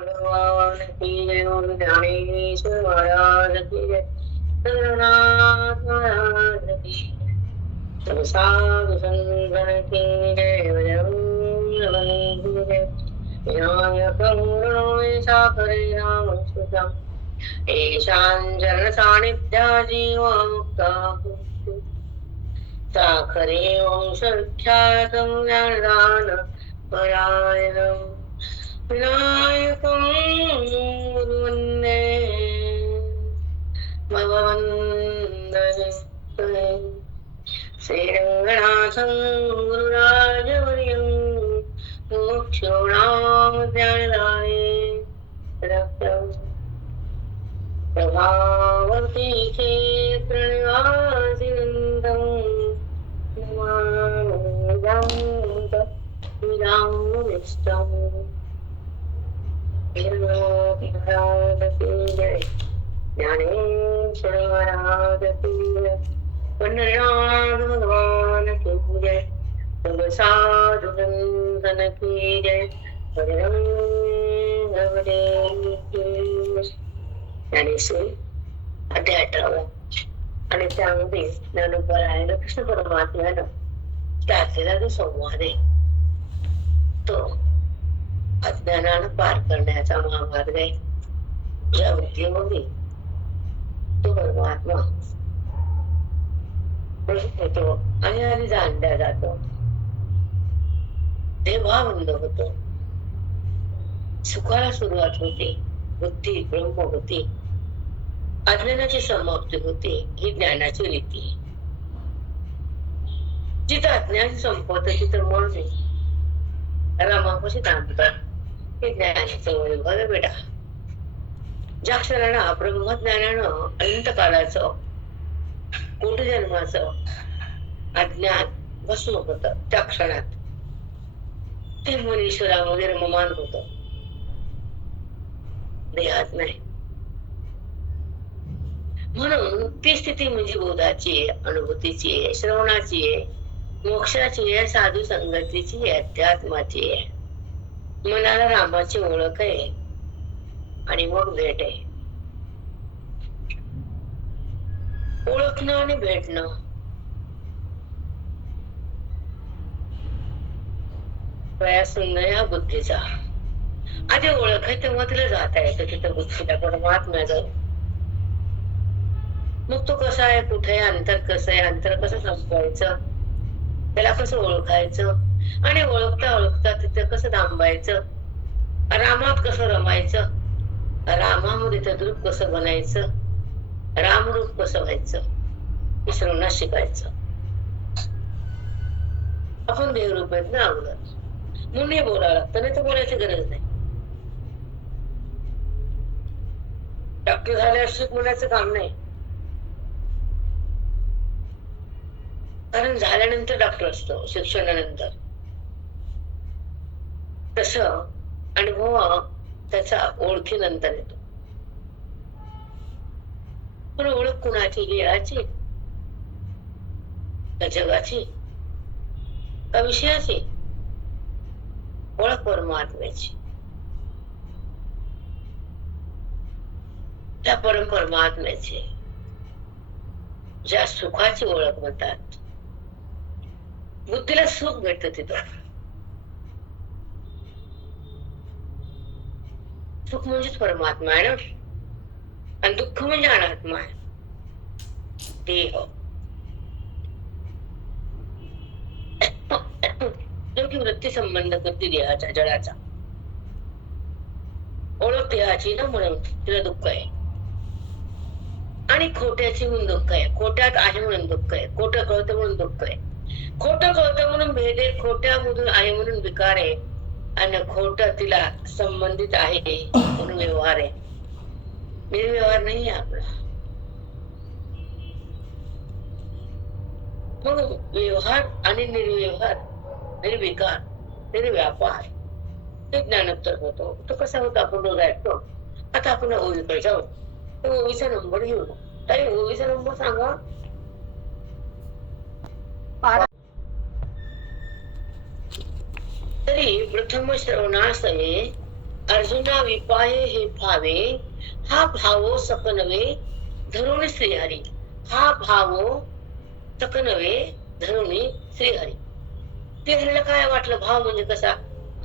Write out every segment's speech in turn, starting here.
भगवान की जय और ज्ञानेश्वर महाराज की जय, रघुनाथ महाराज की जय, सब साधु संतन की जय, बजरंग बली की जय। विनायकं गुणोऽसाकरे रामस्तुतं, येषां चरण सान्निध्या जीवा मुक्ता भवन्ति। साखरे वंशविख्यातं ज्ञानदान परायणम् विनायकं गुरुवन्दे भगवन्दे श्रीरङ्गनाथं गुरुराजवर्यं मोक्षोणां ध्यानदाये रक्तम् प्रभावती क्षेत्रनिवासिनन्दं नमामिदं महाराज की जय, ज्ञानेश्वर महाराज की जय, पंडरीनाथ भगवान की जय, सब साधु संतन की जय, बजरंग बली की जय। ज्ञानेश्वरी अध्याय 18 आणि त्यामध्ये ज्ञानोबरायला कृष्ण परमात्म्यानं टाकलेला जो संवाद आहे तो अज्ञानानं पार करण्याचा महामार्ग आहे. ज्या बुद्धीमध्ये तो परमात्मा होतो आणि आधी जाणल्या जातो, तेव्हा बंद होतो, सुखाला सुरुवात होते, बुद्धी ब्रह्म होते, अज्ञानाची समाप्ती होते. ही ज्ञानाची रीती आहे. जिथं अज्ञान संपवत तिथं मन रामापाशी थांबतात. हे ज्ञानाचं वैभव बेटा. ज्या क्षणाला ब्रह्मज्ञानानं अनंत काळाचं कोटी जन्माचं अज्ञान भस्म होत, त्या क्षणात ते मन ईश्वरामध्ये रममान होत, देहात नाही. म्हणून ती स्थिती म्हणजे बोधाची आहे, अनुभूतीची आहे, श्रवणाची आहे, मोक्षाची आहे, साधू संगतीची आहे, अध्यात्माची आहे. मनाला रामाची ओळख आहे आणि मग भेट आहे. ओळखणं आणि भेटणं प्रयास या बुद्धीचा. आधी ओळख आहे तेव्हा तिला जाता येतं, तिथं बुद्धीला परमात्म्या जाऊ. मग तो कसा आहे, कुठे आहे, अंतर कसं आहे, अंतर कसं संपवायचं, त्याला कसं ओळखायचं आणि ओळखता ओळखता तिथे कसं थांबायचं, रामात कसं रमायचं, रामामध्ये तद्रूप कसं बनायचं, रामरूप कसं व्हायचं, विसरूनच शिकायचं. आपण देवरूप आहेत ना अगोदर, म्हणून हे बोलावं लागतं, नाही तर बोलायची गरज नाही. डॉक्टर झाल्यावर शिक म्हणायचं काम नाही, कारण झाल्यानंतर डॉक्टर असतो, शिक्षणानंतर. तस अनुभव त्याचा ओळखीनंतर येतो. पण ओळख कुणाची, देहाची का जगाची का विषयाची? ओळख परमात्म्याची. त्या परमात्म्याची, ज्या सुखाची ओळख म्हणतात. बुद्धीला सुख भेटतं तिथं. सुख म्हणजेच परमात्मा आहे ना, आणि दुःख म्हणजे अनात्मा आहे, देह. योगी वृत्ती संबंध करते देहाच्या, जडाचा. ओळख देहाची ना म्हणून तिला दुःख आहे, आणि खोट्याची म्हणून दुःख आहे. खोट्यात आहे म्हणून दुःख आहे, खोटं कळतं म्हणून दुःख आहे. खोटं कळतं म्हणून भेद आहे, खोट्यामधून आहे म्हणून विकार आहे, आणि खोटं तिला संबंधित आहे म्हणून व्यवहार आहे. निर्व्यवहार नाही आहे आपला. मग व्यवहार आणि निर्व्यवहार, निर्विकार, निर्व्यापार हे ज्ञानोत्तर होतो. तो कसा होता आपण रोज ऐकतो. आता आपण ओवीकडे जाऊ, तो ओवीचा नंबर घेऊ. ताई, ओवीचा नंबर सांगा. तरी प्रथम श्रवणासये अर्जुना विपाये हे भावे, हा भावो सकनवे धरुणी श्रीहरी. हा भावो सकनवे धरुणी श्रीहरी. ते हरीला काय वाटलं भाव म्हणजे कसा?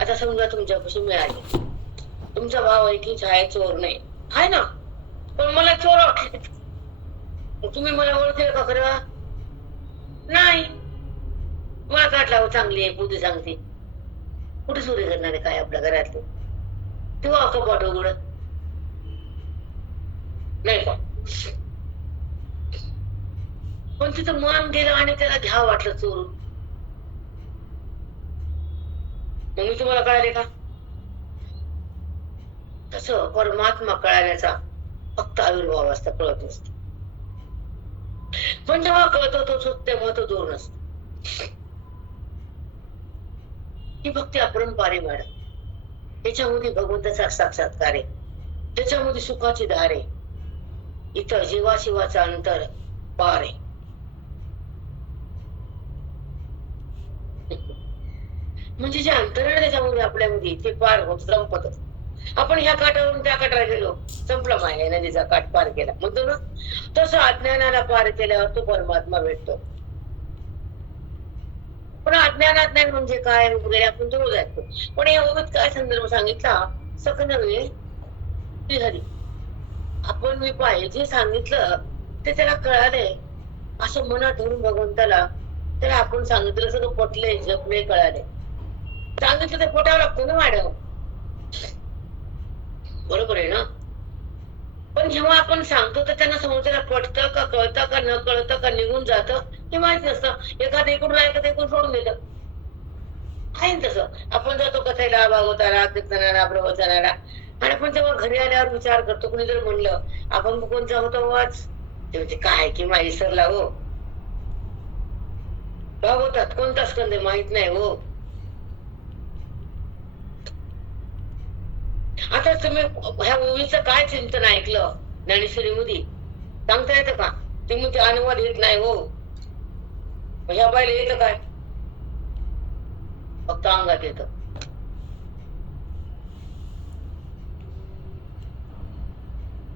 आता समजा तुमच्यापाशी मिळाले, तुमचा भाव आहे की छाया चोर नाही, आहे ना, पण मला चोर वाटले. तुम्ही मला ओळखेल का खरं? नाही. मला काटला चांगली आहे, बुद्धी सांगते, कुठे चोरी करणार आहे काय आपल्या घरातले? तेव्हा कपाट उघड नाही का? पण तिथं मन गेलं आणि त्याला घ्यावं वाटलं चोरून. मग मी तुम्हाला कळाले का? तसं परमात्मा कळाल्याचा फक्त आविर्भाव असता, कळत नसत. पण जेव्हा कळतो तो तेव्हा तो दूर नसतो. ही भक्ती अपरंपार आहे मॅडम. त्याच्यामध्ये भगवंताचा साक्षात्कार आहे, त्याच्यामध्ये सुखाची धार आहे. इथं जीवा शिवाचा अंतर पार आहे. म्हणजे जे अंतर आहे त्याच्यामध्ये आपल्यामध्ये ते पार होत संपत. आपण ह्या काठावरून त्या काठाला गेलो, संपला माया नदीचा काठ पार केला म्हणतो ना, तसं अज्ञानाला पार केल्यावर तो परमात्मा भेटतो. पण अज्ञानात नाही म्हणजे काय वगैरे आपण तो ऐकतो. पण या ओवीत काय संदर्भ सांगितला? सकनवे श्रीहरी. आपण मी पाहिजे जे सांगितलं ते त्याला कळाले, असं मनात धरून भगवंताला त्याला आपण सांगितलं सगळं पटले, जपले, कळाले. सांगितलं ते पोटावं लागतं ना मॅडम, बरोबर आहे ना? पण जेव्हा आपण सांगतो तर त्यांना समोरच्याला पटतं का, कळतं का, न कळतं का, निघून जातं हे माहित नसतं. एखादं इकडून ऐकत इकडून सोडून देतं. आहे तसं आपण जातो कथेला, भागवताला, कीर्तनाला, प्रवचनाला, आणि आपण तेव्हा घरी आल्यावर विचार करतो. कुणी जर म्हणलं आपण कोणचा होतो वाच, ते म्हणजे काय की माई सरला हो, भागवतात कोणता स्कंद माहित नाही हो. आता तुम्ही ह्या मूवीचं काय चिंतन ऐकलं ज्ञानेश्वरी मध्ये सांगता येतं का? तुम्ही ते अनुवाद येत नाही हो. ह्या बायला येतं काय? फक्त अंगात येत.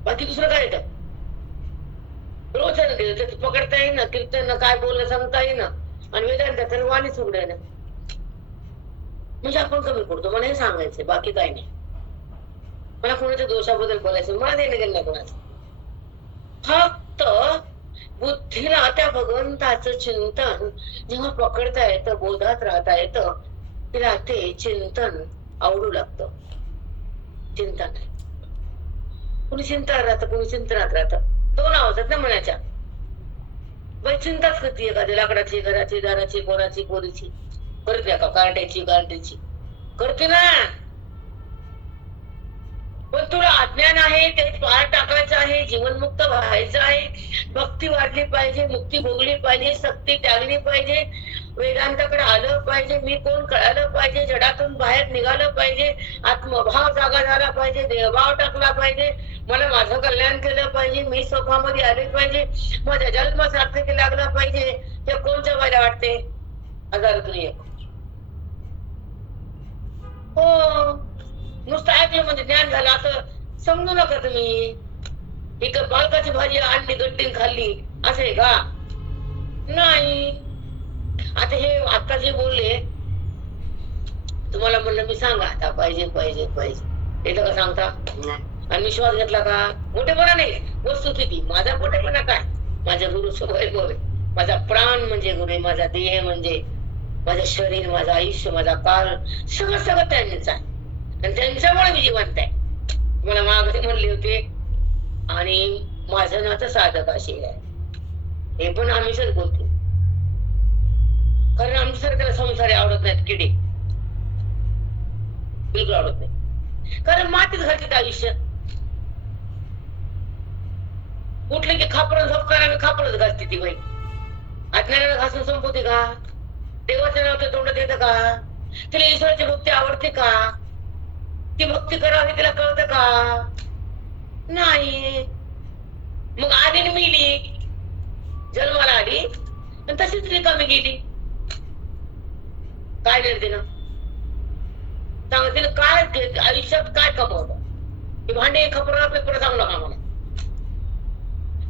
बाकी दुसरं काय येतं? प्रवचन दिलं पकडता येईना, कीर्तन काय बोलणं सांगता येईना, आणि वेदांत तर वाणीच उघडे ना. म्हणजे आपण कमी पडतो, मला हे सांगायचंय, बाकी काय नाही. मला कोणाच्या दोषाबद्दल बोलायचं, मला देणं गेलं नाही कोणाचं. फक्त बुद्धीला त्या भगवंताचं चिंतन जेव्हा पकडता येतं, बोधात राहता येतं, तिला ते चिंतन आवडू लागतं. चिंतन कुणी चिंता राहतं, कुणी चिंतनात राहतं, दोन आवाजात ना मनाच्या. बाई चिंताच करते एखादी लाकडाची, घराची, दाराची, कोणाची, पोरीची करते का? कार्ट्याची, गार्डीची करते ना. पण तुला अज्ञान आहे, ते पार टाकायचं आहे, जीवनमुक्त व्हायचं आहे, भक्ती वाढली पाहिजे, मुक्ती भोगली पाहिजे, सक्ती त्यागली पाहिजे, वेदांताकडे आलं पाहिजे, मी कोण कळालं पाहिजे, जडातून बाहेर निघालं पाहिजे, आत्मभाव जागा झाला पाहिजे, देहभाव टाकला पाहिजे, मला माझं कल्याण केलं पाहिजे, मी सुखामध्ये आले पाहिजे, माझ्या जन्म सार्थकी लागला पाहिजे. हे कोणच्या बायला वाटते? हजारातून एक. हो, नुसतं ऐकलं म्हणजे ज्ञान झालं असं समजू नका तुम्ही. एक पालकाची भाजी आणली, गट्टीन खाल्ली असं आहे का? नाही. आता हे आता जे बोलले तुम्हाला, म्हणलं मी सांगा आता, पाहिजे पाहिजे पाहिजे, येतं का सांगता? आणि विश्वास घेतला का? मोठेपणा नाही, वस्तुस्थिती. माझा मोठेपणा काय? माझ्या गुरुचं वैभव आहे. माझा प्राण म्हणजे गुरु, माझा देह म्हणजे माझं शरीर, माझं आयुष्य, माझा काल, सगळं सगळं त्यांनीच आहे, आणि त्यांच्यामुळे मी जिवंत आहे. मला मागे म्हणले होते, आणि माझं नातं साधक अशी आहे, हे पण आम्हीच बोलतो. कारण आमच्यासारख्याला संसारी आवडत नाहीत, किडे बिलकुल आवडत नाही. कारण मातीत घालतात आयुष्य. उठले की खापरं झपकायला खापरच घालते ती बाई. अज्ञानाला घासून संपवते का? देवाचं नाव ते तोंडात येतं का? तिला ईश्वराची भक्ती आवडते का? ती भक्ती करावी तिला कळतं का? नाही. मग आली आणि मिली, जन्माला आली आणि तशीच रिकामी गेली. काय नाही तिनं? सांगा तिने काय आयुष्यात काय कमवलं, की भांडे खपरा पेपर चांगला कामाला.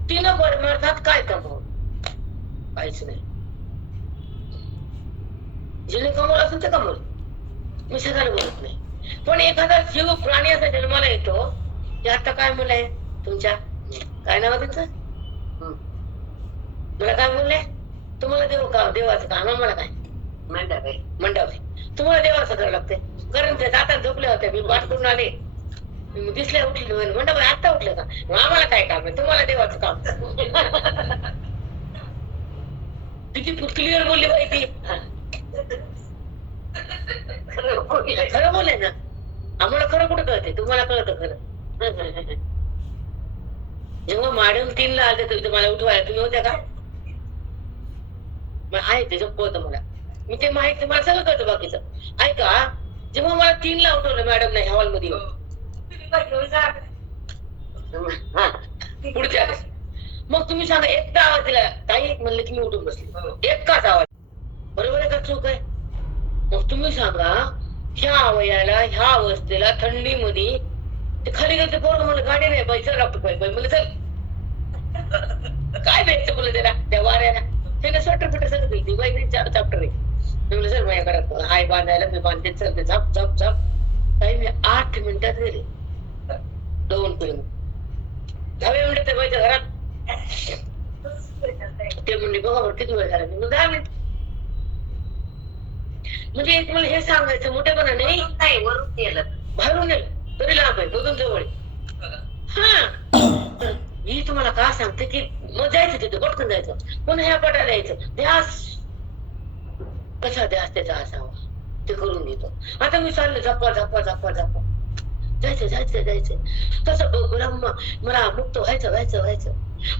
तिनं परमार्थात काय कमवलं? काहीच नाही. जिने कमवलं असेल ते कमवलं, मी सगळ्याला बोलत नाही. पण एखादा जीव प्राणी असा जन्माला येतो, की आता काय मुलं तुमच्या, काय नाव त्यांचं, मला काय बोलले, तुम्हाला देव का देवाचं काम, आम्हाला काय मंडाबाई मंडाबाई, तुम्हाला देवाचं करावं लागतंय. कारण ते आता झोपले होते, मी पाठ करून आले, दिसल्या उठले, मंडाबाई आता उठले का, आम्हाला काय काम आहे, तुम्हाला देवाचं काम. किती क्लिअर बोलली बाई ती. खरं बोलले ना, आम्हाला खरं कुठं कळते, तुम्हाला कळतं खरं. जेव्हा मॅडम 3ला आले तर मला उठवायला तुम्ही होत्या का? आहे ते झोपवत मला, मी ते माहिती मला सगळं कळतं बाकीचं. ऐका, जेव्हा मला 3ला उठवलं मॅडम नाही हॉलमध्ये, पुढच्या मग तुम्ही सांगा एकटा आवाज दिला काही म्हणलं की मी उठून बसले, एकटाच आवाज, बरोबर आहे का चूक आहे? मग तुम्ही सांगा, ह्या वयाला ह्या अवस्थेला थंडीमध्ये ते खाली गेलं, ते पोरं म्हणलं गाडी नाही बाई, चल डॉक्टर बाई बाई, म्हणलं चल काय द्यायचं बोललं त्याला, त्या वाऱ्याला त्याने स्वेटर फिटर सगळं दिली, बाई चॅप्टर आहे. म्हणलं सर माझ्या घरात हाय बांधायला, मी बांधते, चलते झप झप झप, काही मी 8 मिनिटात गेले 2 किलोमीटर. 10 मिनिटात त्या बाईच्या घरात, ते म्हणले बघा बरं किती वेळ झाला, मी 10 मिनिट. म्हणजे मला हे सांगायचं मोठेपणा नाही, वरून गेलं बाहेरून गेलं तरी लांब आहे, मधून जवळ. हा, मी तुम्हाला का सांगते की मग जायचं तिथं पटकन जायचं, पुन्हा ह्या पटाला यायचं, ध्यास कसा ध्यास त्याचा असावा ते करून घेतो. आता मी चालले झप्पा झप्पा झप्पा झप्पा, जायचं जायचं जायचं, तसं ब्रह्म मला मुक्त व्हायचं व्हायचं व्हायचं,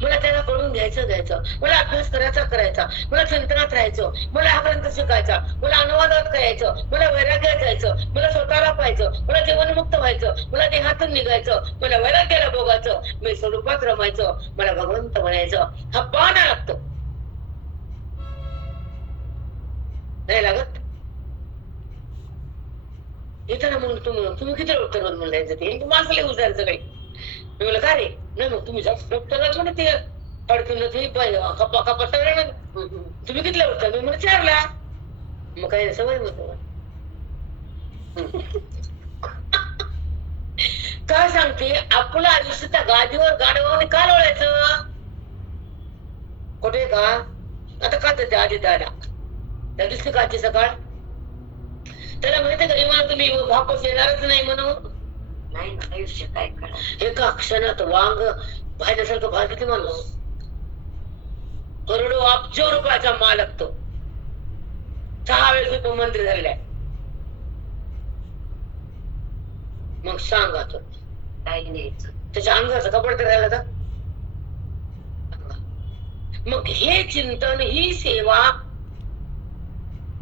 मला त्याला कळून घ्यायचं घ्यायचं, मला अभ्यास करायचा, मला चिंतनात राहायचं, मला हा ग्रंथ शिकायचा, मला अनुवादात करायचं, मला वैराग्यात जायचं, मला स्वतःला पाहायचं, मला जीवनमुक्त व्हायचं, मला देहातून निघायचं, मला वैराग्याला भोगायचं, मी स्वरूपात रमायचं, मला भगवंत म्हणायचं. हा पाना लागतो, नाही लागत. येताना मग तुम्ही किती डॉक्टर म्हणायचं, ते माणसाला हुशार सगळे. मी म्हणलं का रे, नाही मग तुम्ही डॉक्टरला म्हणे ते अडकून कपा कपा सगळ्या, तुम्ही कितीला उठता, मी म्हणजे 4ला. मग काय सवय होत काय सांगते, आपलं आयुष्य त्या गादीवर गाडवाने का लोळायचं, कुठे का आता का ते आधी दादा त्या दिवशी काची सकाळ, त्याला माहिती का इमान तुम्ही वापस येणारच नाही म्हणून, नाही आयुष्य काय करा, एका क्षणात वांग भाजल्यासारखं भाजलं म्हणलं, करोडो अब्ज रुपयाचा मालक तो, 6 वेळेस तो मंत्री झालेला आहे. मग सांगा तो काय न्यायचं, त्याच्या अंगाचं कपड तर राहिला का? मग हे चिंतन ही सेवा,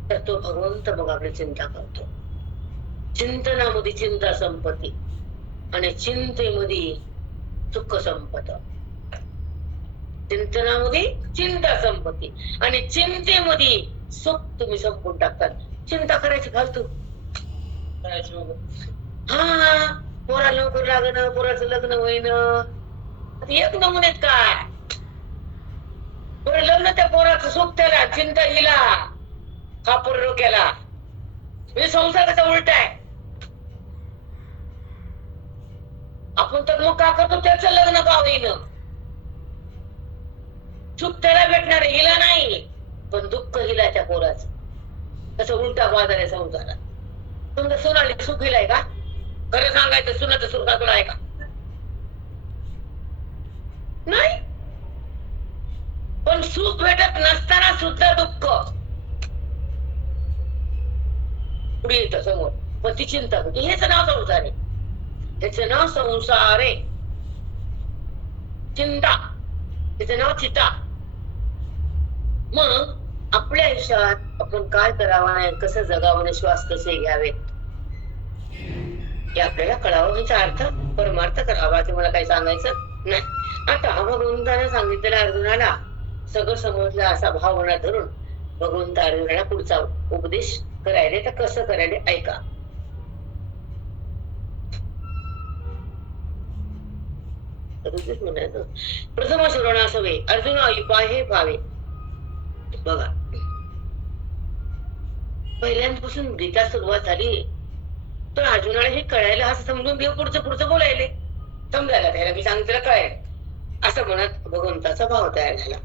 तर तो भगवंत मग आपली चिंता करतो. चिंतनामध्ये चिंता संपत्ती आणि चिंतेमध्ये सुख संपत, चिंतनामध्ये चिंता संपत्ती आणि चिंतेमध्ये सुख तुम्ही संपून टाकतात. चिंता करायची फालतू करायची, हा पोरा लवकर लागणं, पोराचं लग्न होईन, एक नमुनेत काय बरं, लग्न त्या पोराचं सुख त्याला, चिंता हिला, कापूर डोक्याला, म्हणजे संसाराचा उलट आहे. आपण तर मग का करतो, त्याचं लग्न का होईन, सुख त्याला भेटणार हिला नाही, पण दुःख हिला त्या पोराचं. तसं उलटा बाजार आहे संसारात. तुमचं सोनाली सुख हिलाय का? खरं सांगायचं, सुनाचं सुख तुला आहे का? नाही. पण सुख भेटत नसताना सुद्धा दुःख पुढे येतं समोर, पण ती चिंता होती. हेच नाव संसार आहे, त्याचं नाव संसार आहे. चिंता, त्याचं नाव चिता. मग आपल्या आयुष्यात आपण काय करावं, कसं जगावं, श्वास कसे घ्यावेत हे आपल्याला कळावं. ह्याचा अर्थ परमार्थ करावा, ते मला काही सांगायचं नाही. आता भगवंताने सांगितलेला अर्जुनाला सगळं समजलं असा भावना धरून भगवंत अर्जुनाला पुढचा उपदेश करायला, तर कसं करायला ऐका. ऋषीच म्हणायचं प्रथम श्रवणास हवे अर्जुन उपाय हे भावे. बघा पहिल्यांपासून गीता सुरुवात झाली तर अर्जुनाला हे कळायला असं समजून देव पुढचं पुढचं बोलायले समजायला त्याला मी सांगितलं कळेल असं म्हणत भगवंताचा भाव तयार झाला.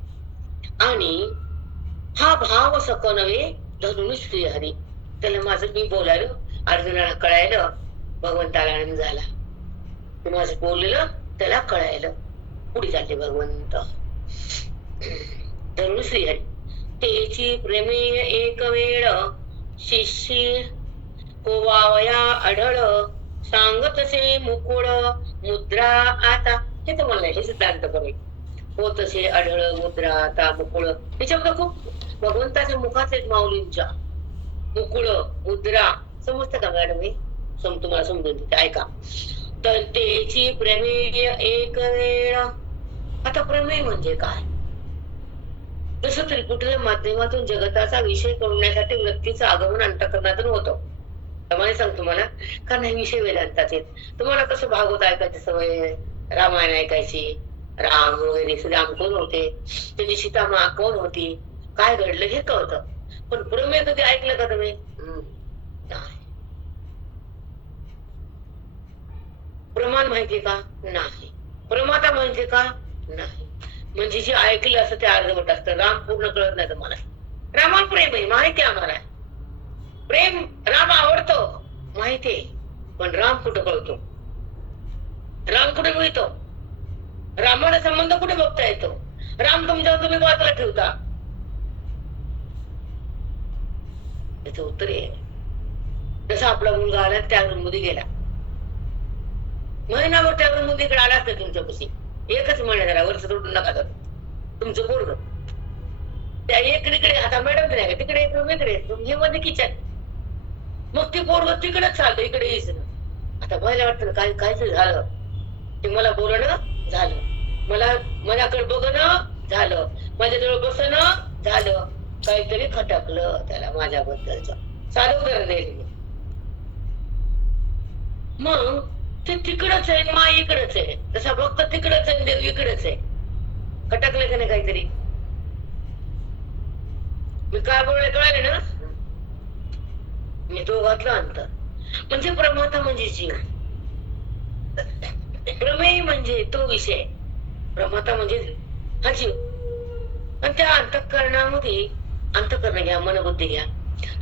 आणि हा भाव सक नव्हे धरून श्री हरी. त्याला माझं मी बोलायलो अर्जुनाला कळायलं भगवंताला आनंद झाला. माझं बोललेलं त्याला कळायलं पुढे चालते भगवंत धरून श्री हरी. तेची प्रेमेय एक वेळ शिष्य कोवावया आढळ सांगतसे मुकुळ मुद्रा आता. हे तर म्हणलंय हे सिद्धांत बरे होतसे आढळ मुद्रा आता मुकुळ. त्याच्यामध्ये खूप भगवंताच्या मुखात आहेत माऊलींच्या मुकुळ मुद्रा समजतं का मॅडम? हे तुम्हाला समजून देते ऐका. तर तेची प्रमेय एक वेळ. आता प्रमेय म्हणजे काय? जसं त्रिकुटीच्या माध्यमातून जगताचा विषय कळण्यासाठी व्यक्तीचं आगमन अंतःकरणातून होतं त्यामुळे सांगतो तुम्हाला कारण हे विषय वेदांतात येत. तुम्हाला कसं भागवत ऐकायची सवय रामायण ऐकायची राम वगैरे राम कोण होते त्याची सीता मा कोण होती काय घडलं हे कळतं. पण प्रमेय कधी ऐकलं का तुम्ही? नाही. प्रमाण माहितीये का? नाही. प्रमाता माहितीये का? नाही. म्हणजे जे ऐकलं असं ते अर्धवट असतं. राम पूर्ण कळत नाही तुम्हाला. रामावर प्रेम आहे माहिती आम्हाला. प्रेम राम आवडतो माहितीये पण राम कुठं कळतो? राम कुठे मिळतो? रामाला संबंध कुठे बघता येतो? राम तुमच्यावर तुम्ही बाजूला ठेवता. त्याचं उत्तर आहे जसं आपला मुलगा आला त्या रूम मध्ये गेला महिनाभर त्या रूम मध्ये इकडे आला असतं तुमच्यापाशी एकच महिना झाला वर्ष सोडून नका जात तुमचं पोरग त्या इकडे आता मॅडम नाही तिकडे एक रूम इकडे हे मध्ये किचन मग ते पोरग तिकडेच चालतं इकडे यायचं ना. आता मला वाटतं काय काहीतरी झालं ते मला बोलणं झालं मला माझ्याकडे बघणं झालं माझ्याजवळ बसणं झालं काहीतरी खटकलं त्याला माझ्याबद्दलच साधं उदाहरण द्यायला. मग ते तिकडच आहे मा इकडच आहे तसा भक्त तिकडच आहे देव इकडच आहे खटकलं का नाही काहीतरी? मी काय बोलले कळाले ना? मी तो घातला अंतर म्हणजे प्रमाता म्हणजे जीव प्रमेय म्हणजे तो विषय प्रमाता म्हणजे हा जीव. आणि त्या अंतःकरणामध्ये अंतःकरण घ्या मनबुद्धी घ्या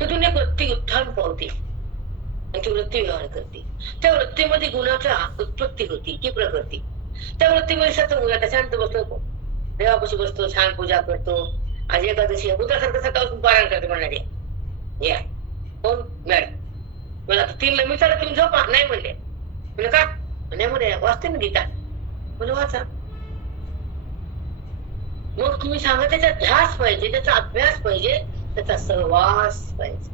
तिथून एक वृत्ती उत्थान पावते आणि ती वृत्ती व्यवहार करते. त्या वृत्तीमध्ये गुणाचा उत्पत्ती होती की प्रकृती. त्या वृत्तीमध्ये सतत गुणाचा शांत बसतो देवापाशी बसतो छान पूजा करतो. आज एकादशी उद्यासारखं सकाळपासून पारायण करते म्हणणारे या कोण मॅडम मला 3 मी चालत तुम्ही झोपा नाही म्हणले म्हणजे का नाही म्हणे वाचते ना गीता म्हणजे वाचा. मग तुम्ही सांगा त्याचा ध्यास पाहिजे त्याचा अभ्यास पाहिजे त्याचा सहवास पाहिजे.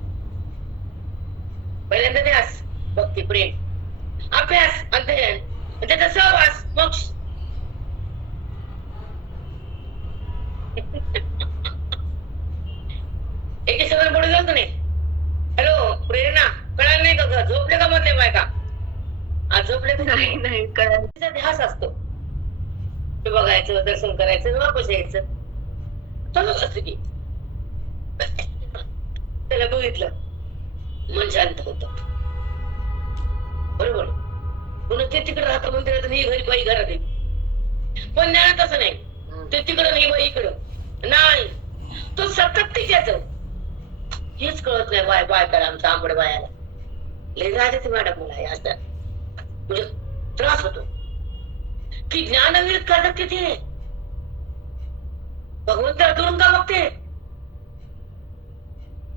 पहिल्यांदा ध्यास भक्ती प्रेम अभ्यास अध्ययन त्याचा सहवास मोक्ष. एके सगळं पुढे जातो नाही. हॅलो प्रेरणा कळालं नाही का? झोपले का मधले बायका? आज झोपले नाही कळायचा ध्यास असतो ते बघायचं दर्शन करायचं वापस यायचं चालू असत की. त्याला बघितलं मन शांत होत बरोबर. पुन्हा ते तिकडे राहतं मंदिरात ही घरी बाई घरात येते पण ज्ञान तसं नाही ते तिकडं नाही बाई इकडं नाही तो सतत तिच्याच हेच कळत नाही बायकाला आमचा आंबड बायाला लय राहते मॅडम मला हे असं म्हणजे त्रास होतो की ज्ञानविरत करतात तिथे भगवंत दुरून का बघते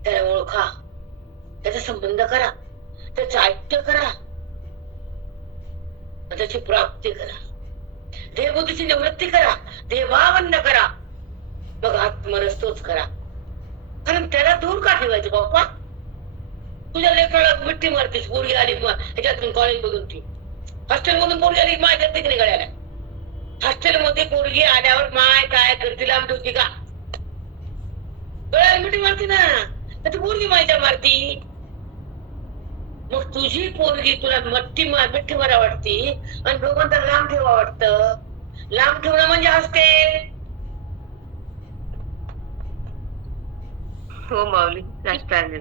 त्याला ओळखा त्याचा संबंध करा त्याचं ऐक्य करा त्याची प्राप्ती करा देवबुद्धीची निवृत्ती करा देवावन्न करा मग आत्मरस तोच करा. कारण त्याला दूर का ठेवायचं बाप्पा? तुझ्या लेकराला मिठी मारतीस पोरगी आली ह्याच्यातून कॉलेज मधून ती हॉस्टेल मधून पोरगी आली माय करते की नाही गळ्याला? हॉस्टेल मध्ये पोरगी आल्यावर माय काय करते लांब ठेवती का? गळ्याला मिठी मारती ना तर ती पोरगी मायच्या मारती. मग तुझी पोरगी तुला मिठी मारा वाटती आणि भगवंताला लांब ठेवा वाटतं लांब ठेवणं म्हणजे हसते. हो माऊली, साष्टांग.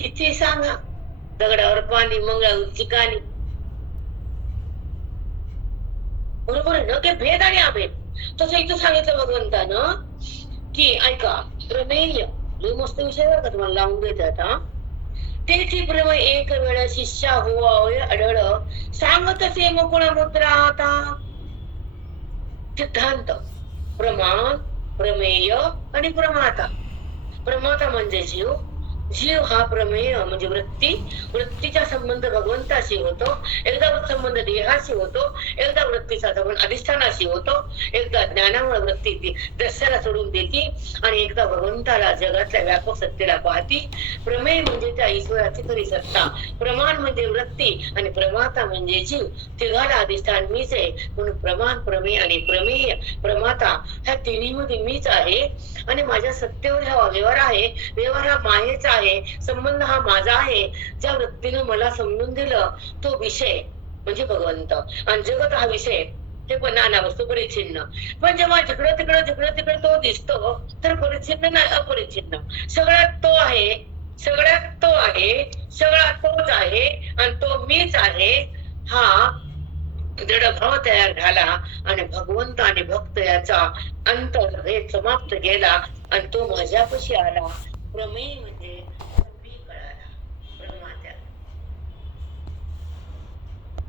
किती सांगा, दगडावर पाणी, मंगळावरची कानी. बरोबर आहे ना, ते भेद आणि अभेद. तसं इथं सांगितलं भगवंतानं की ऐका, प्रमेय लय मस्त विषय बरं का, तुम्हाला लावून देते आता. तेची प्रेम एक वेळ शिष्या होय आढळ, सांगतसे मुकुळ मुद्रा आता. सिद्धांत, प्रमाण, प्रमेय आणि प्रमाता. प्रमाता म्हणजे जीव, जीव हा प्रमेय म्हणजे वृत्ती, वृत्तीचा संबंध भगवंताशी होतो, एकदा संबंध देहाशी होतो, एकदा वृत्तीचा संबंध अधिष्ठानाशी होतो, एकदा ज्ञानामुळे वृत्ती दर्शनाला सोडून देते आणि एकदा भगवंताला जगातल्या व्यापक सत्तेला पाहती. प्रमेय म्हणजे त्या ईश्वराची खरी सत्ता, प्रमाण म्हणजे वृत्ती आणि प्रमाता म्हणजे जीव. तिघाला अधिष्ठान मीच आहे, म्हणून प्रमाण, प्रमेय आणि प्रमेय प्रमाता ह्या तिन्हीमध्ये मीच आहे. आणि माझ्या सत्तेवर हा व्यवहार आहे, व्यवहार हा मायेचा आहे, संबंध हा माझा आहे. ज्या वृत्तीनं मला समजून दिलं तो विषय म्हणजे भगवंत, आणि जगत हा विषय, ते पण नाना वस्तू परिच्छिन्न. पण जेव्हा जिकडं तिकडं तो दिसतो तर परिच्छिन्न नाही, अपरिच्छिन्न. सगळ्यात तो आहे, सगळ्यात तो आहे, सगळा तोच आहे आणि तो मीच आहे. हा दृढ भाव तयार झाला आणि भगवंत आणि भक्त याचा अंतर भेद समाप्त केला आणि तो माझ्यापाशी आला. प्रमेय म्हणजे मी कळाला प्रमात्या.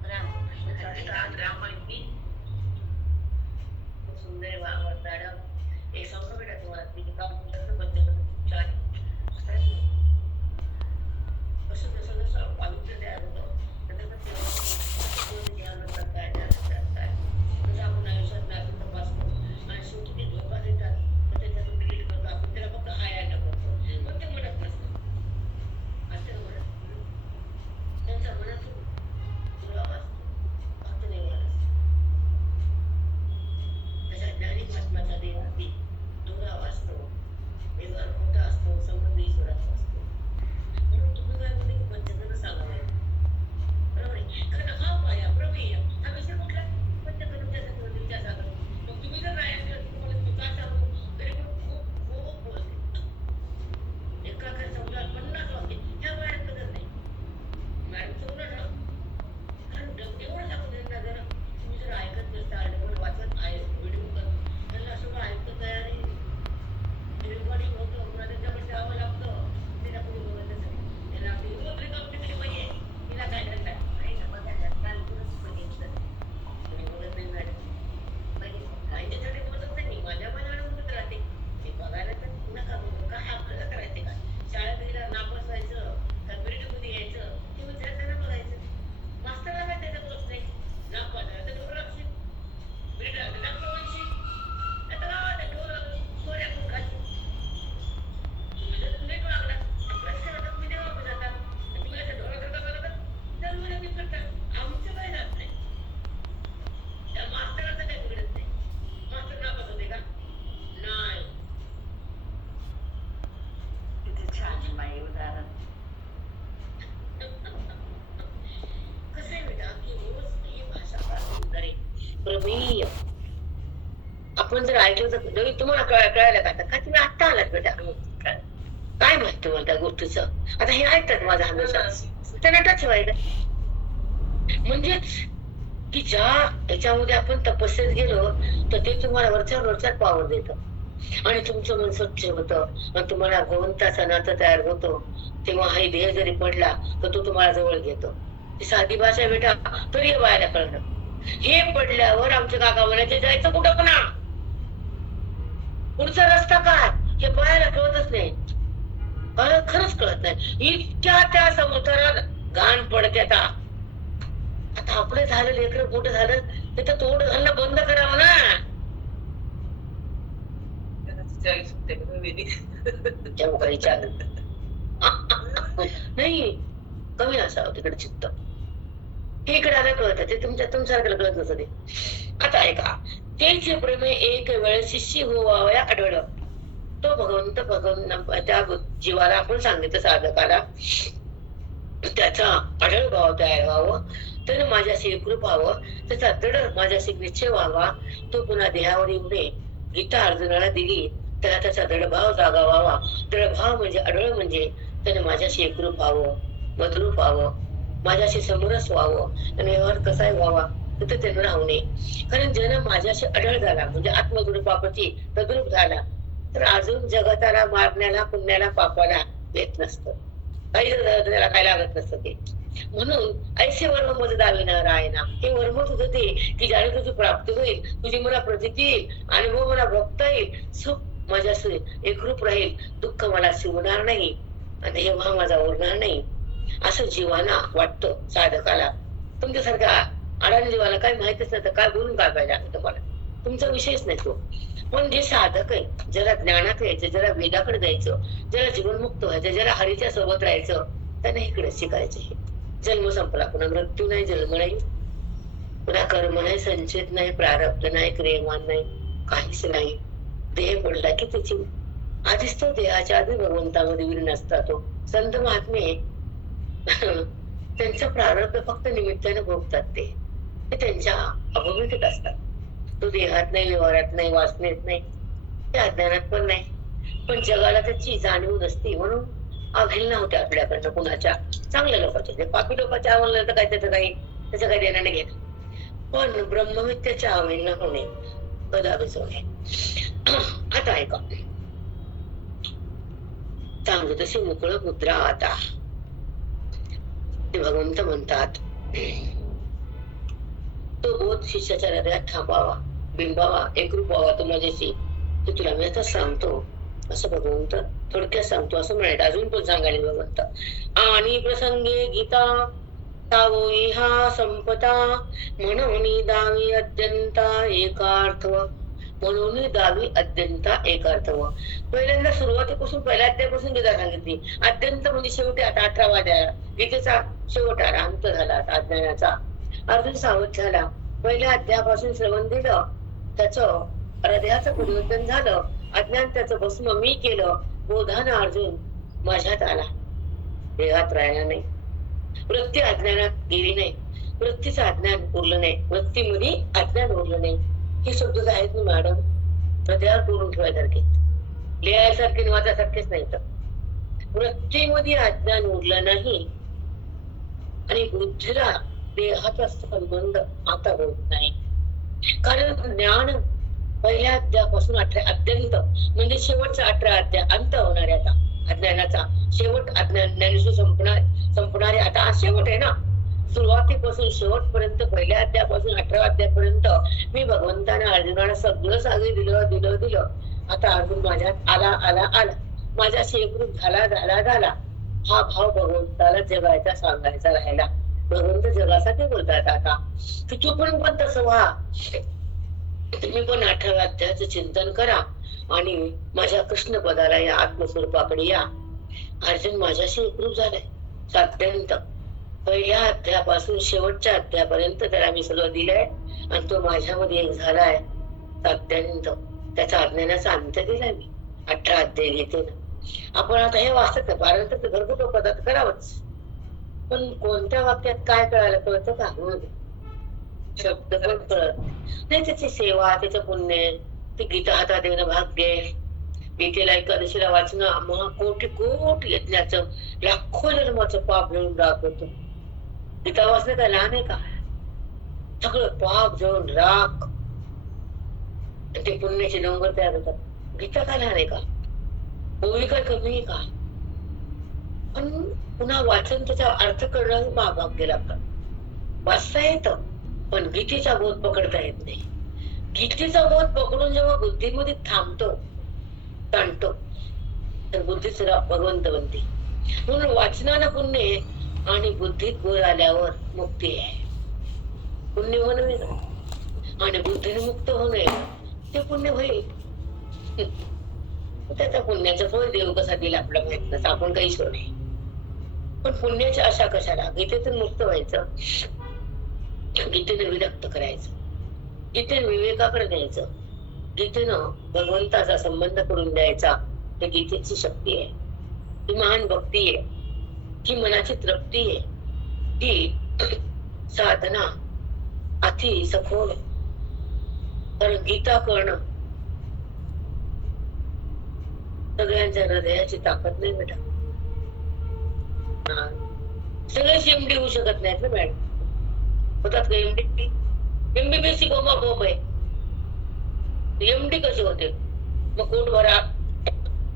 रामकृष्ण हरी. रामायणी सुंदर वावर मॅडम, एक सांगू बेटा तुम्हाला, मी काम करतो बच्चे छान कसं कसं कसं पावित्र्य तयार होतं. आपण आयुष्यात नाती तपासतो आणि शेवटी ते धोका देतात, तर त्याच्यातून डिलीट करतो. आपण त्याला फक्त हायाला करतो, पण ते म्हणत नसतं. असं म्हणत त्यांच्या मनातून दुरावा असतो, फक्त देवाला असतो. त्याच्या ज्ञानी महात्म्याचा देवाती दुरावा असतो, व्यवहार खोटा असतो, संबंध ईश्वराचा असतो. म्हणून तुम्ही काय म्हणते की पंचकर्म सांगावे, बरोबर आहे? कारण हा पाया प्रमेय हा विषय कुठला, पंचकर्मच्या संबंधीचा सागर. मग तुम्ही जर नाही ऐकलं, तुम्हाला मी काय सांगू, तरी पण खूप खूप बोलते. एका काय समजा 50 वाक्य ह्या बाहेर कदर नाही. मॅडमचं उलट ना, कारण एवढं सांगू त्यांना, जर तुम्ही जर ऐकत नसता, डबल वाचत आहे व्हिडिओ करत, त्यांना सगळं ऐकतं तयारी रेकॉर्डिंग होतं, पुन्हा त्याच्याकडे द्यावं लागतं. तिला कोणी बोलतच नाही, त्याला आपली रोज रिकामी केली पाहिजे, तिला काय करताय नाही ना, बघा काल तुलाच बघितलं कोणी बोलत नाही मॅडम. माहितीसाठी बोलत नाही, माझ्या मनाला बोलत राहते. ते बघायला तर नका बघू, काय आपल्याला करायचे का? शाळेत गेला नापास व्हायचं का मिरिट मध्ये यायचं ते विद्यार्थ्यांना बघायचं. मास्तरला काय त्याचा दोष नाही, नापास झाला तर डोर लागशील, मिरिट आलं डॉक्टर म्हणशील, आता गावात डोर चोऱ्या करून खाशील. तुम्ही जर नीट वागला, प्रश्न होता तुम्ही तेव्हा पण जाता, तुम्ही असं ढोरा करता बघा तर मला मी करता, आमचं काय जात नाही. त्या मास्तराचं काही बिघडत नाही. मास्तर नापास होते का? नाही. किती छान बाई उदाहरण. कसं आहे बेटा की रोज ही भाषा फार सुंदर आहे, प्रमेय. आपण जर ऐकलं तर जरी तुम्हाला कळायला का, का तुम्ही आत्ता आलात बेटा, काय माहिती तुम्हाला त्या गोष्टीचं. आता हे ऐकतात माझा हमेशा, त्यांना टच व्हायला म्हणजेच की ज्या याच्यामध्ये आपण तपस्येत गेलो तर ते तुम्हाला वरच्यावर पावर देतं आणि तुमचं मन स्वच्छ होतं आणि तुम्हाला भगवंताचं नातं तयार होतो. तेव्हा हा देह जरी पडला तर तो तुम्हाला जवळ घेतो. ती साधी भाषा आहे बेटा, तरी हे बायला कळलं. हे पडल्यावर आमचे काका म्हणायचे जायचं कुठं पुन्हा, पुढचा रस्ता काय हे बायला कळतच नाही, खरंच कळत नाही. इतक्या त्या समुद्रात घाण पडते. आता आपलं झालं, लेकरं मोठं झालं तर तोड घालणं बंद करावं ना. नाही, कमी असावं तिकडे चित्त, हे इकडे आलं कळत, ते तुमच्यासारख्याला कळत नसतं ते. आता ऐका, तेचे प्रेमे एक वेळ शिष्य होवावया आढळ. तो भगवंत त्या जीवाला आपण सांगितलं, साधकाला त्याचा आढळ भाव तयार व्हावं त्यानं माझ्याशी एकरूप व्हावं, त्याचा दृढ माझ्याशी निश्चय व्हावा, तो पुन्हा देहावर येऊ नये. गीता अर्जुनाला दिली, त्याला त्याचा दृढभाव जागा व्हावा. दृढभाव म्हणजे अडळ, म्हणजे त्याने माझ्याशी एकरूप व्हावं, मधुरूप व्हावं, माझ्याशी समरस व्हावं. आणि व्यवहार कसाही व्हावा, तिथे त्यानं राहू नये. कारण ज्यानं माझ्याशी अडळ झाला म्हणजे आत्मदृढपापची तद्रूप झाला, तर अजून जगताला, मारण्याला, पुण्याला, पापाला येत नसतं. काही त्याला काय लागत नसतं ते. म्हणून ऐसे वर्म मज दावी न रायना, हे वर्म तुझं ते की ज्याने तुझी प्राप्ती होईल, तुझी मला प्रचिती येईल, अनुभव मला भोगता येईल, सुख माझ्याशी एकरूप राहील, दुःख मला शिवणार नाही आणि हे भाव माझा उरणार नाही, असं जीवाना वाटतं साधकाला. तुमच्यासारख्या अडाणी जीवाला काय माहितीच नाही तर काय बोलून काय पाहिजे आहे तुम्हाला, तुमचा विषयच नाही तो. पण जे साधक आहे, ज्याला ज्ञानात यायचं, ज्याला वेदाकडे जायचं, ज्याला जीवनमुक्त व्हायचं, ज्याला हरीच्या सोबत राहायचं, त्यांना इकडे शिकायचं. हे जन्म संपला, पुन्हा मृत्यू नाही, जन्म नाही, पुन्हा कर्म नाही, संचित नाही, प्रारब्ध नाही, क्रियमान नाही, काहीच नाही. देह पडला की त्याची आधीच तो देहाच्या आधी भगवंतामध्ये विलीन असता. तो संत महात्मे त्यांचा प्रारब्ध फक्त निमित्ताने भोगतात, ते त्यांच्या अभूमिकेत असतात. तो देहात नाही, व्यवहारात नाही, वासनेत नाही, ते अज्ञानात पण नाही. पण जगाला त्याची जाणीव नसती, म्हणून अघिल्ला होते आपल्याकडनं कुणाच्या, चांगल्या लोकांच्या. ते पापी लोकांच्या आवडलं तर काय, त्याचं काही देण्याने घेत. पण ब्रह्मविद्याच्या अवहेलना होणे, कदापिच होणे. आता ऐका, चांगलं तशी मोकळं मुद्रा. आता ते भगवंत म्हणतात, तो बोध शिष्याच्या हृदयात थांबावा, बिंबावा, एकरूप व्हावा तो माझ्याशी, ते तुला मी आता सांगतो, असं भगवंत थोडक्यात सांगतो. असं म्हणायचं, अजून पण सांगायला भगवंत. आणि प्रसंगे गीता तावोई हा संपता, म्हणून दावी अत्यंता एकार्थव, म्हणून दावी अत्यंता एकार्थव. पहिल्यांदा सुरुवातीपासून, पहिल्या अध्यायापासून गीता सांगितली. अत्यंत म्हणजे शेवटी, आता 18वा अध्याय, गीतेचा शेवट आला, अंत झाला अज्ञानाचा. अर्जुन सावध झाला. पहिल्या अध्यायापासून श्रवण दिलं, त्याचं हृदयाचं परिवर्तन झालं, अज्ञान त्याचं भस्म मी केलं. बोधानं अर्जुन माझ्यात आला, देहात राहिला नाही. वृत्ती अज्ञानात गेली नाही, वृत्तीचं अज्ञान उरलं नाही, वृत्तीमध्ये अज्ञान उरलं नाही. हे शब्द आहेत ना मॅडम, हृदयावर करून ठेवायसारखे, लिहायसारखे, वाचायसारखेच नाही. तर वृत्तीमध्ये अज्ञान उरलं नाही आणि बुद्धीला देहाचा संबंध आता होत नाही. कारण ज्ञान पहिल्या अध्यायापासून 18 अत्यंत म्हणजे शेवटचा 18 अध्याय, अंत होणारे आता अज्ञानाचा शेवट, ज्ञानेश्वर संपणारे आता शेवट आहे ना. सुरुवातीपासून शेवटपर्यंत, पहिल्या अध्यायापासून 18 अध्यायापर्यंत मी भगवंताने अर्जुनाला सगळं दिलं. आता अर्जुन माझ्यात आला, माझ्याशी एकरूप झाला. हा भाव भगवंताला जगायचा, सांगायचा राहिला. भगवंत जगासाठी बोलतात आता की तू पण तसं व्हा. तुम्ही पण 18व्या अध्यायाचं चिंतन करा आणि माझ्या कृष्ण पदाला या, आत्मस्वरूपाकडे या. अर्जुन माझ्याशी एकरूप झालाय सात्यंत. पहिल्या अध्यायापासून शेवटच्या अध्यायापर्यंत त्याला मी सगळं दिलंय आणि तो माझ्यामध्ये एक झालाय सात्यंत. त्याचा अज्ञानाचा अंत दिलाय मी 18 अध्याय घेते. आपण आता हे वाचत नाही, कारण तर घरगुती पदार्थ करावंच, पण कोणत्या वाक्यात काय कळायला कळतं का? शब्द पण कळत नाही. त्याची सेवा, त्याचं पुण्य, ते गीता हातात येणं भाग्य, गीतेला एकादशीला वाचणं कोटी यज्ञाचं, लाखो जन्माचं पाप घेऊन राख होतं. गीता वाचणं काय लहान आहे का? सगळं पाप घेऊन राख, ते पुण्याचे डोंगर तयार होतात. गीता काय लहान आहे का? ओळी काय कमी आहे का? पण पुन्हा वाचन, त्याचा अर्थ करणं महाभाग्य लागतं. वाचता येतं, पण गीतेचा बोध पकडता येत नाही. गीतेचा बोध पकडून जेव्हा बुद्धीमध्ये थांबतो, ताणतो, तर बुद्धीच भगवंत बनते. म्हणून वाचनाला पुण्य आहे आणि बुद्धीत बोध आल्यावर मुक्ती आहे. पुण्य होणे आणि बुद्धीने मुक्त होणे, ते पुण्य होईल. त्याच्या पुण्याचं फळ देव कसा दिला आपला माहित नसतं, आपण काही ईश्वर नाही. पण पुण्याची आशा कशाला? गीतेतून मुक्त व्हायचं, गीतेनं विरक्त करायचं, गीतेनं विवेकाकडे द्यायचं, गीतेनं भगवंताचा संबंध करून द्यायचा. ही गीतेची शक्ती आहे, ही महान भक्ती आहे, ही मनाची तृप्ती आहे, ही साधना अति सखोल. कारण गीता करणं सगळ्यांच्या हृदयाची ताकद नाही बेटा. सगळे एमडी होऊ शकत नाहीत ना मॅडम. होतात का एमडी? एमबीबीएस बोंबा बोंब आहे. एमडी कसे होते? मग कोट भरा,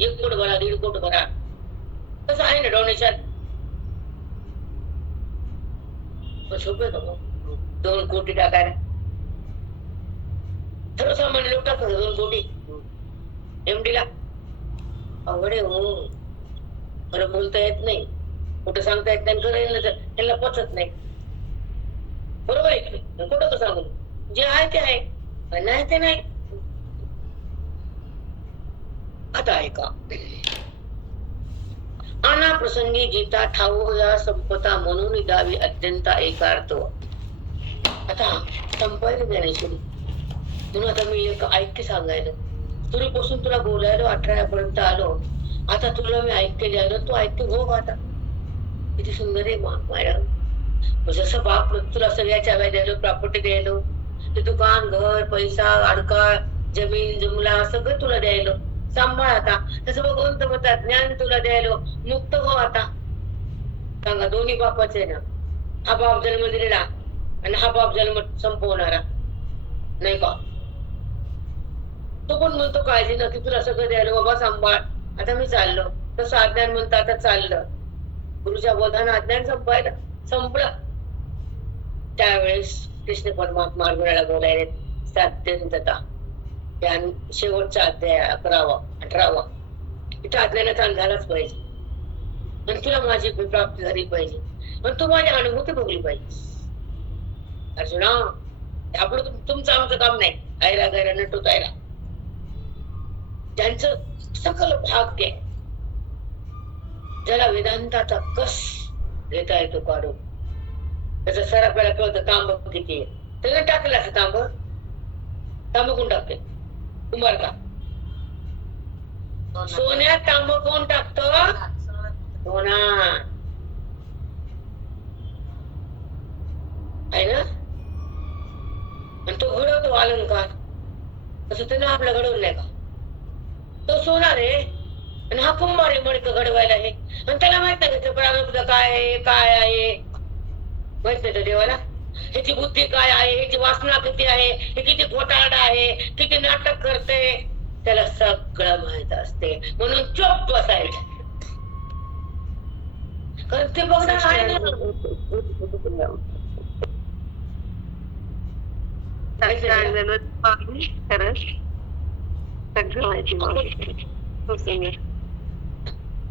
1 कोट भरा, 1.5 कोट भरा, कसं आहे ना डोनेशन. सोपे का मग 2 कोटी टाकायला? सर्वसामान्य लोक टाकतात 2 कोटी एमडी ला. अवघड आहे हो. खरं बोलता येत नाही, कुठं सांगता येत नाही, खरं त्यांना पचत नाही. बरोबर आहे की कुठं कसं सांगू? जे आहे ते आहे, नाही ते नाही. आता ऐका. आना प्रसंगी गीता ठावो या संपता म्हणून दावी अत्यंत एकार्थ. आता संपायला ज्ञानेश्वरी म्हणून आता मी एक ऐक्य सांगायला सुरूपासून तुला बोलायला 18 पर्यंत आलो. आता तुला मी ऐक्य द्यायला, तू ऐक्य भोग. आता किती सुंदर आहे मॅडम. जसं बाप तुला सगळ्या चाव्या द्यायलो, प्रॉपर्टी द्यायलो, ते दुकान, घर, पैसा, अडका, जमीन जुमला सगळं तुला द्यायलो, सांभाळ. आता तसं भगवंत म्हणतात ज्ञान तुला द्यायलो, मुक्त हो. आता सांगा, दोन्ही बापाचे ना. हा बाप जन्म दिलेला आणि हा बाप जन्म संपवणारा नाही का? तो पण म्हणतो काळजी ना की तुला सगळं द्यायला बाबा, सांभाळ. आता मी चाललो. तसं अज्ञान म्हणतं आता चाललं. गुरुच्या बोधानं अज्ञान संपायला संपलं. त्यावेळेस कृष्ण परमात्मा अर्जुनाला बोलायला साध्यंतता या शेवटचा अध्याय 11वा 18वा. इथं अज्ञानाचा अंत झालाच पाहिजे आणि तुला माझी प्राप्ती झाली पाहिजे आणि तू माझी अनुभूती भोगली पाहिजे. अर्जुना, आपलं तुमचं आमचं काम नाही आयला गायला नटुतायला. त्यांचं सकल भाग्य ज्याला वेदांताचा कस घेता येतो काढून, त्याचं सर आपल्याला कळतं तांब किती आहे. त्याला टाकलं असं तांब, तांब कोण टाकते? कुंभार का? सोन्यात तांब कोण टाकतो? सोना आहे ना. आणि तो घडवतो अलंकार, तसं त्यानं आपला घडवलं नाही का? तो सोना रे आणि हा कुंभार आहे मणिक घडवायला आहे. आणि त्याला माहित नाही का प्रारब्ध काय आहे, काय आहे माहित नाही त्या देवाला. ह्याची बुद्धी काय आहे, ह्याची वासना किती आहे, हे किती घोटाळा आहे, किती नाटक करते, त्याला सगळं माहित असते. म्हणून चुप बसायचं. कारण ते बघणार आहे ना.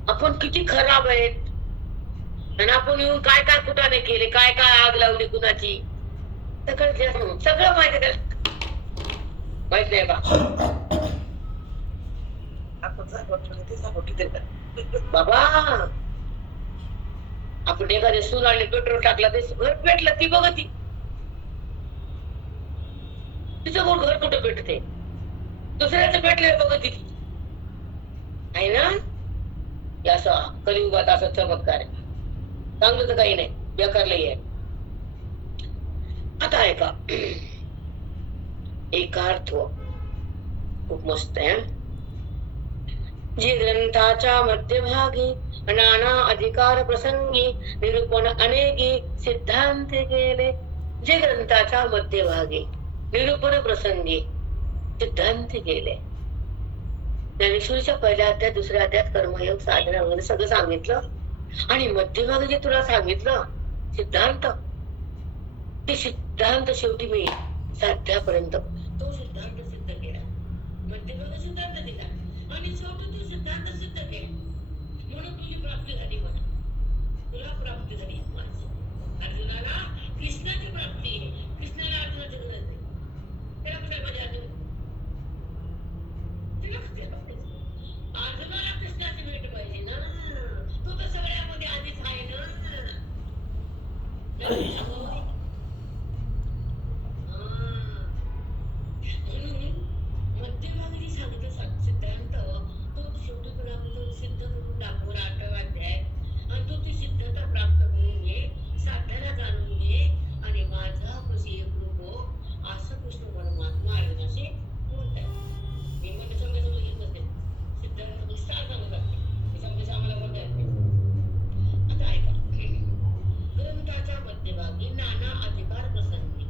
आपण किती खराब आहेत आणि आपण येऊन काय काय कुठाने केले, काय काय आग लावली कुणाची, सगळं माहिती त्याला माहित नाही का? बाबा आपण एखादे सून आणले, पेट्रोल टाकला, ते घर पेटलं, ती बघ ती तिचं कोण घर कुठं पेटते, दुसऱ्याचं पेटले बघ ती आहे ना. असं कलियुगात असं चमत्कार आहे. चांगलं तर काही नाही, बेकार लई आहे. आता ऐका, एकार्थव खूप मस्त आहे. जे ग्रंथाच्या मध्यभागी नाना अधिकार प्रसंगी निरूपण अनेकी सिद्धांत केले. जे ग्रंथाच्या मध्यभागी निरूपण प्रसंगी सिद्धांत केले. ज्ञानेश्वरीच्या पहिल्या अध्यायात, दुसऱ्या अध्यायात कर्मयोग, साधना वगैरे सगळं सांगितलं. आणि मध्यभागी जे तुला सांगितलं सिद्धांत, ते सिद्धांत शेवटी मी साध्यापर्यंत तो सिद्धांत सिद्ध केला. मध्यभागी सिद्धांत दिला आणि शेवटी तो सिद्धांत सिद्ध केला. म्हणून तुझी प्राप्ती झाली. म्हणा तुला प्राप्ती झाली. अर्जुनाला कृष्णाची प्राप्ती आहे, कृष्णाला अर्जुनाची गरज नाही. त्याला कुठे पाहिजे अर्जुन? अर्जुनाला कृष्णाची भेट पाहिजे ना. तो तर सगळ्यामध्ये आधीच आहे ना. मध्यभागी सांगितलं सिद्धांत, तो शेवटी तुला सिद्ध करून दाखवून 8वा अध्याय. आणि तो ती सिद्धता प्राप्त करून घे, साध्याला जाणून घे आणि माझा कशी एक रूप असं कृष्ण परमात्मा अर्जुनाशी बोलतात. मी म्हणजे समजा समजा घेत नसते, सिद्धांत विस्तार सांगत असते, हे समजा आम्हाला बोलता येत नाही. आता ऐका, ग्रंथाच्या मध्यभागी नाना अधिकार प्रसंगी,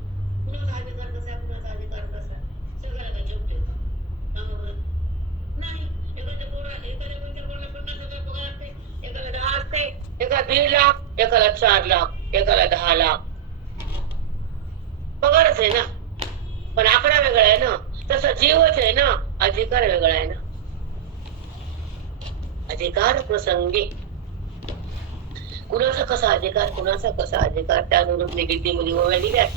कुणाचा अधिकार कसा, कुणाचा अधिकार कसा, सगळ्याला काय जेवते का? सांगा बरं. नाही. एखाद्या कोणत्या कोणाला 50,000 पगार असते, एकाला 10 असते, एका 1.5 लाख, एकाला 4 लाख, एकाला 10 लाख. पगारच आहे ना, पण आकडा वेगळा आहे ना. तसा जीवच आहे ना, अधिकार वेगळा आहे ना. अधिकार प्रसंगी कुणाचा कसा अधिकार, कुणाचा कसा अधिकार, त्यानुरूप निगेटिव्ह ओव्या दिल्यात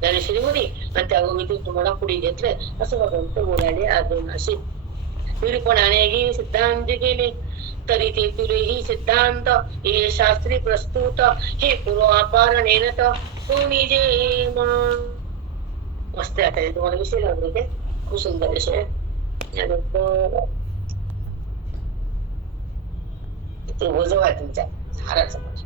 ज्ञानेश्वरीमध्ये, आणि त्या ओवीतून तुम्हाला पुढे घेतलंय असं भगवंत बोलायले अर्जुनाशी. निरूपणाने ही सिद्धांत केले, तरी ते तुरेही सिद्धांत हे शास्त्री प्रस्तुत, हे पूर्वापार नेनत कोणी जे मस्त. आता हे तुम्हाला विषय लागले ते खूप सुंदर विषय. ते ओझव आहे तुमच्या हाराचं म्हणजे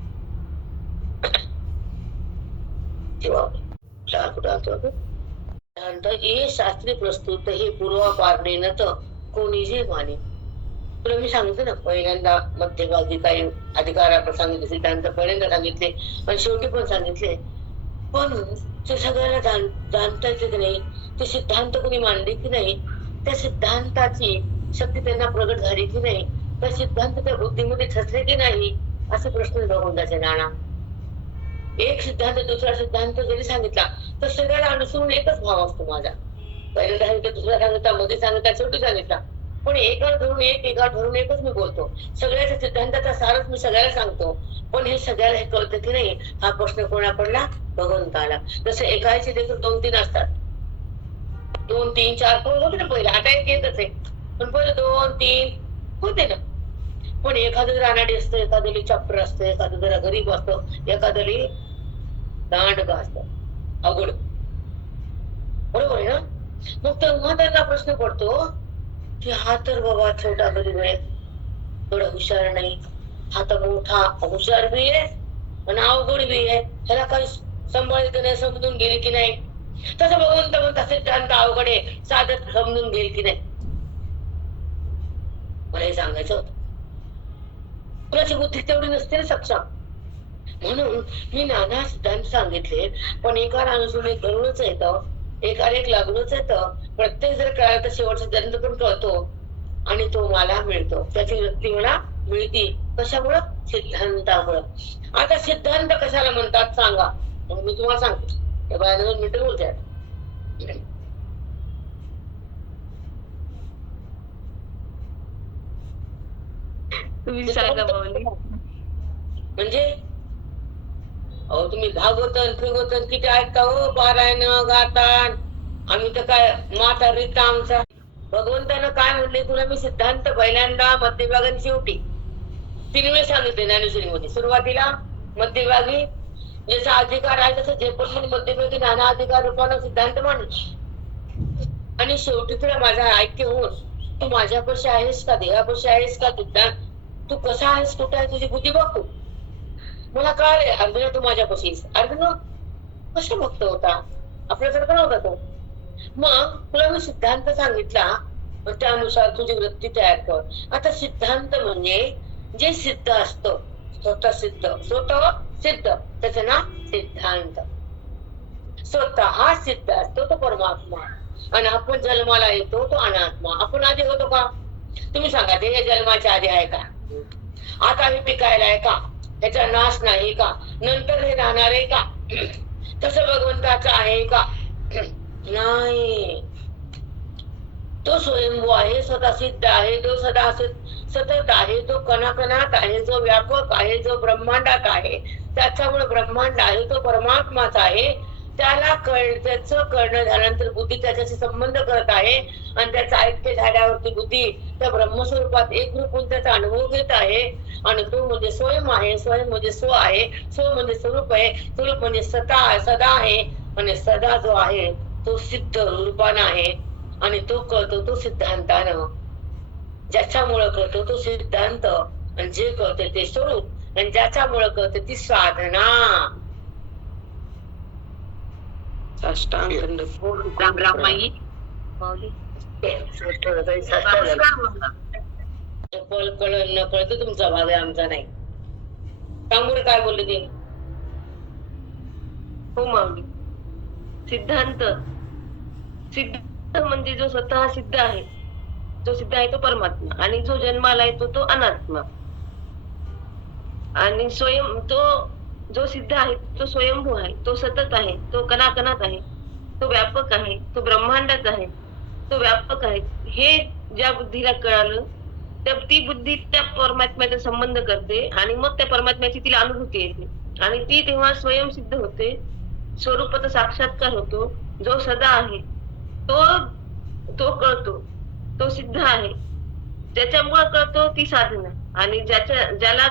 हे शास्त्री प्रस्तुत हे पूर्वापार नेनत कोणी जे माने. तुला मी सांगितलं ना, पहिल्यांदा मध्यभागी काही अधिकाराकडे सांगितले, सिद्धांत पहिल्यांदा सांगितले आणि शेवटी पण सांगितले. पण ते सगळ्याला जाणता येते की नाही, ते सिद्धांत कोणी मांडले की नाही, त्या सिद्धांताची शक्ती त्यांना प्रगट झाली की नाही, त्या सिद्धांत त्या बुद्धीमध्ये ठसले की नाही, असे प्रश्न भगवंताचे नाना. एक सिद्धांत दुसरा सिद्धांत जरी सांगितला तर सगळ्याला अनुसरून एकच भाव असतो माझा. पहिल्यांदा सांगितलं, दुसरा सांगितला, मध्ये सांगितला, शेवटी सांगितला, पण एका धरून एकच मी बोलतो. सगळ्याच्या सिद्धांताचा सारच मी सगळ्याला सांगतो. पण हे सगळ्याला हे कळतं की नाही, हा प्रश्न कोणा पडला, भगवंताला. जसं एकाचे देखील 2-3 असतात, 2-3 4 पण होते ना पहिले, आता एक येतच आहे, पण पहिले 2-3 होते ना. पण एखादं जर अनाडी असतं, एखादं चॅप्टर असतं, एखादं जरा गरीब असतं, एखादं दांड का असतं, अवघड. बरोबर आहे ना. मग तेव्हा त्यांना प्रश्न पडतो की हा तर बाबा छोटा गरीब आहे, थोडा हुशार नाही, हा तर मोठा हुशार बी आहे आणि अवघड बी आहे, ह्याला काही सांभाळायचं नाही, समजून गेली की नाही. तसं भगवंत म्हणता सिद्धांत अवघड आहे, साधक समजून घेईल की नाही. मला हे सांगायचं होतं. कुणाची बुद्धी तेवढी नसते ना सक्षम. म्हणून मी नाना सिद्धांत सांगितले, पण एका अनुसून एक घडूनच येतं, एकाला एक लागूनच येतं. प्रत्येक जर कळालं तर शेवटचा सिद्धांत पण कळतो आणि तो मला मिळतो, त्याची वृत्ती मला मिळती. कशामुळं? सिद्धांतामुळं. आता सिद्धांत कशाला म्हणतात सांगा, मग मी तुम्हाला सांगते. त्या बाहेर 2 मिनिटं बोलतात. तुम्ही सांगा माऊली. म्हणजे अहो तुम्ही भागवतन फिगवतन किती ऐकता हो, पारायण गातान. आम्ही तर काय माता रीता आमचा. भगवंतानं काय म्हणले तुला, मी सिद्धांत पहिल्यांदा, मध्यभागी, शेवटी 3 वेळ सांगितले ज्ञानेश्वरीमध्ये. सुरुवातीला मध्यभागी ज्याचा अधिकार आहे तसं जे पण मध्यभागी नाना अधिकार रूपानं सिद्धांत मांडले, आणि शेवटी तुला माझा ऐक्य होऊन तू माझ्यापाशी आहेस का, देहापाशी आहेस का, सिद्धांत तू कसा आहेस, कुठे आहे, तुझी बुद्धी बघतो. मला कळले अर्जुना तू माझ्यापाशी. अर्जुन कसा भक्त होता, आपल्यासारखा नव्हता तो. मग तुला मी सिद्धांत सांगितला, मग त्यानुसार तुझी वृत्ती तयार कर. आता सिद्धांत म्हणजे जे सिद्ध असतं, स्वतः सिद्ध, त्याचं नाव सिद्धांत. स्वतः हा सिद्ध असतो तो परमात्मा, आणि आपण जन्माला येतो तो अनात्मा. आपण आधी होतो का? तुम्ही सांगा, ते या जन्माच्या आधी आहे का? आता हे पिकायला आहे का? त्याचा नाश नाही का? नंतर हे राहणार आहे का? तसं भगवंताचं आहे का? नाही. तो स्वयंभू आहे, स्वतः सिद्ध आहे, तो सदा सतत आहे, तो कणाकणात आहे, जो व्यापक आहे, जो ब्रह्मांडात आहे. त्याच्यामुळे ब्रह्मांड आहे तो परमात्माच आहे. त्याला त्याचं कळणं झाल्यानंतर बुद्धी त्याच्याशी संबंध करत आहे, आणि त्याचं ऐक्य झाल्यावरती बुद्धी त्या ब्रह्मस्वरूपात एक रूप होऊन त्याचा अनुभव घेत आहे. आणि तो म्हणजे स्वयं आहे, स्वयं म्हणजे स्व आहे, स्व म्हणजे स्वरूप आहे, स्वरूप म्हणजे सदा आहे, आणि सदा जो आहे तो सिद्ध रूपानं आहे. आणि तो कळतो तो सिद्धांतानं. ज्याच्यामुळे कळतो तो सिद्धांत, आणि जे कळते ते स्वरूप, आणि ज्याच्यामुळे कळते ती साधना. साष्टांग राम राम माई माऊली कळलं न कळतं तुमचा भाग आहे, आमचा नाही. सांगू काय बोलले ते? हो माऊली. सिद्धांत सिद्ध म्हणजे जो स्वतः सिद्ध आहे, जो सिद्ध आहे तो परमात्मा, आणि जो जन्माला येतो तो अनात्मा. आणि स्वयं तो जो सिद्ध आहे तो स्वयंभू आहे, तो सतत आहे, तो कणाकणात आहे, तो व्यापक आहे, तो ब्रह्मांडात आहे, तो व्यापक आहे. हे ज्या बुद्धीला कळालं त्या ती बुद्धी त्या परमात्म्याचा संबंध करते आणि मग त्या परमात्म्याची तिला अनुभूती येते आणि ती तेव्हा स्वयंसिद्ध होते. स्वरूपाचा साक्षात्कार होतो. जो सदा आहे तो तो कळतो, तो सिद्ध आहे. ज्याच्यामुळे कळतो ती साधना, आणि ज्याला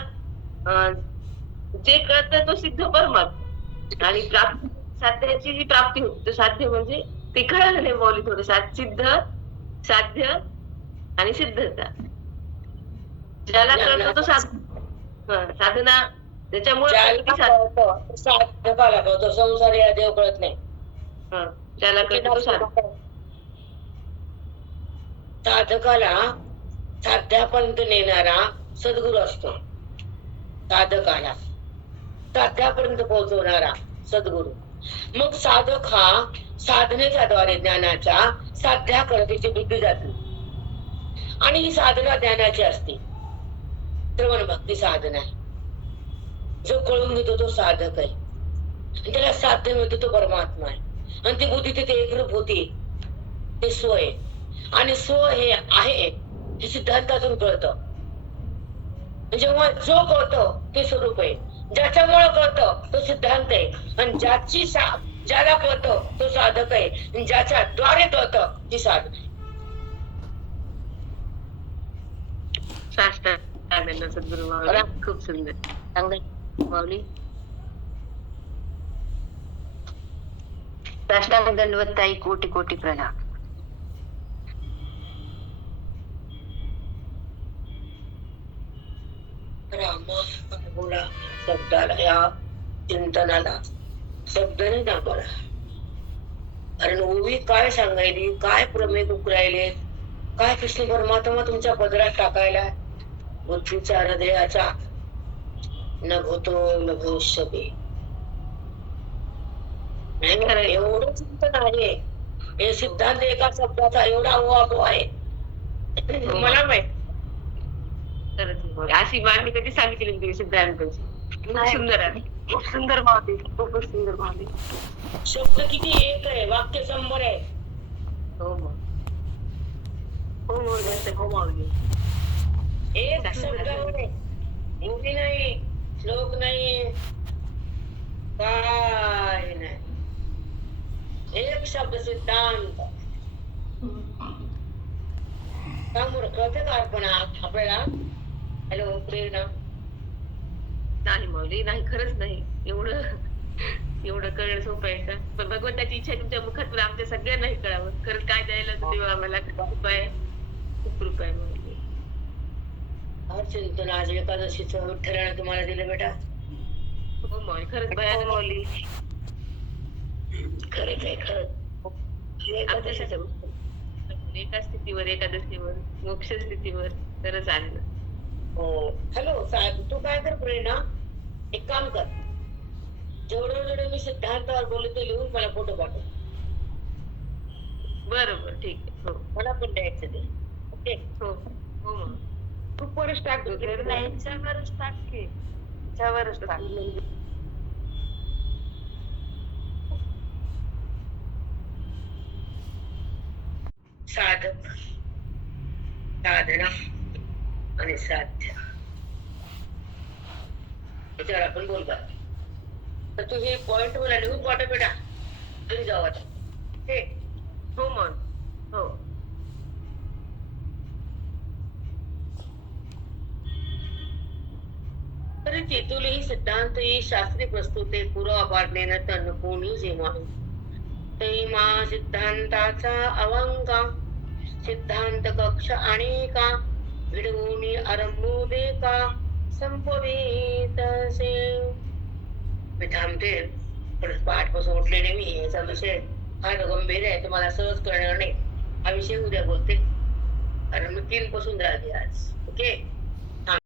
जे कळतं तो सिद्ध परमात्मा. आणि प्राप्ती साध्याची जी प्राप्ती होती, तो साध्य म्हणजे ते कळालं नाही माऊली थोडं. सिद्ध, साध्य आणि सिद्धता. ज्याला कळतो तो साधना, त्याच्यामुळे साधकाला कळतो, संसार या देव कळत नाही. ज्याला कळतो तो साधकाला साध्यापर्यंत नेणारा सद्गुरू असतो. साधकाला साध्यापर्यंत पोहोचवणारा सद्गुरू. मग साधक हा साधनेच्या द्वारे ज्ञानाच्या साध्याकडे त्याची बुद्धी जाते, आणि ही साधना ज्ञानाची असते. श्रवण भक्ती साधना आहे. जो कळून घेतो तो साधक आहे, आणि त्याला साध्य मिळतो तो परमात्मा आहे. आणि ती बुद्धी तिथे एकरूप होती, ते स्व आहे. आणि स्व हे आहे हे सिद्धांतातून कळतं. जेव्हा जो कळतो ते स्वरूप आहे, ज्याच्यामुळे कळतं तो सिद्धांत आहे, आणि ज्याला कळतो तो साधक आहे, आणि ज्याच्या द्वारे कळतं ती साधना आहे. सद्गुरु माऊली खूप सुंदर चांगलं माऊली. साष्टांग दंडवत ताई, कोटी कोटी प्रणाम. रामा बोला शब्दाला, या चिंतनाला शब्द नाही दाखवला. कारण ओवी काय सांगायली, काय प्रमेय उकरायले, काय कृष्ण परमात्मा तुमच्या पदरात टाकायला. बुद्धीच्या हृदयाचा न भूतो न भविष्यती. एवढं चिंतन आहे. हे सिद्धांत एका शब्दाचा एवढा ओवाप आहे मला माहित. अशी मांडणी कधी सांगितली तुम्ही सिद्धांताची? खूप सुंदर आहे, खूप सुंदर मावली, खूपच सुंदर मावली. शब्द किती एक आहे, वाक्य 100 आहे. हो मग हो माऊली. एक शब्दावर आहे, हिंदी नाही, श्लोक नाही, काय नाही. एक शब्द सिद्धांत. त्यामुळे कळते का अर्पण आपल्याला? हॅलो प्रेरणा? नाही माऊली, नाही, खरंच नाही. एवढं कळणं सोपं आहे का? पण भगवंताची इच्छा तुमच्या मुखातून आमच्या सगळ्यांनाही कळावं. खरंच काय द्यायला देवा आम्हाला. कृपा आहे, खूप कृपा आहे माऊली. चिंतन आज एकादशीचं विठ्ठलाने तुम्हाला दिलं बेटा. हो माऊली, खरंच भयानक माऊली. खरंच आहे, खरंच. एका स्थितीवर, एकादशीवर, मोक्ष स्थितीवर खरंच आलं. हो. हॅलो साहेब, तू काय कर प्रेरणा, एक काम कर, जेवढे मी सिद्धांतावर बोलले ते लिहून मला फोटो पाठव. बरोबर, ठीक आहे. हो, मला पण द्यायचं ते. ओके. हो हो मग ग्रुपवरच टाक. याच्यावरच टाक की, याच्यावरच टाक. साधक, साधना आणि साध्य याच्यावर आपण बोलतो. तर तू हे पॉइंट मला लिहून पाठव बेटा. तुम्ही जाऊ आता. हो मग हो. तरी तेथुली सिद्धांत ही शास्त्री प्रस्तुते पूर्वापारनेन तन कोणी जेमा तैमा सिद्धांताचा अवंगा सिद्धांत कक्ष अनेका विडवून आरंभू दे का संपवित असे. मी थांबते. परत पहाटपासून उठलेले मी, याचा विषय फार गंभीर आहे, तुम्हाला सहज कळणार नाही. हा विषय उद्या बोलते, कारण मी 3 पासून राहिली आज. ओके.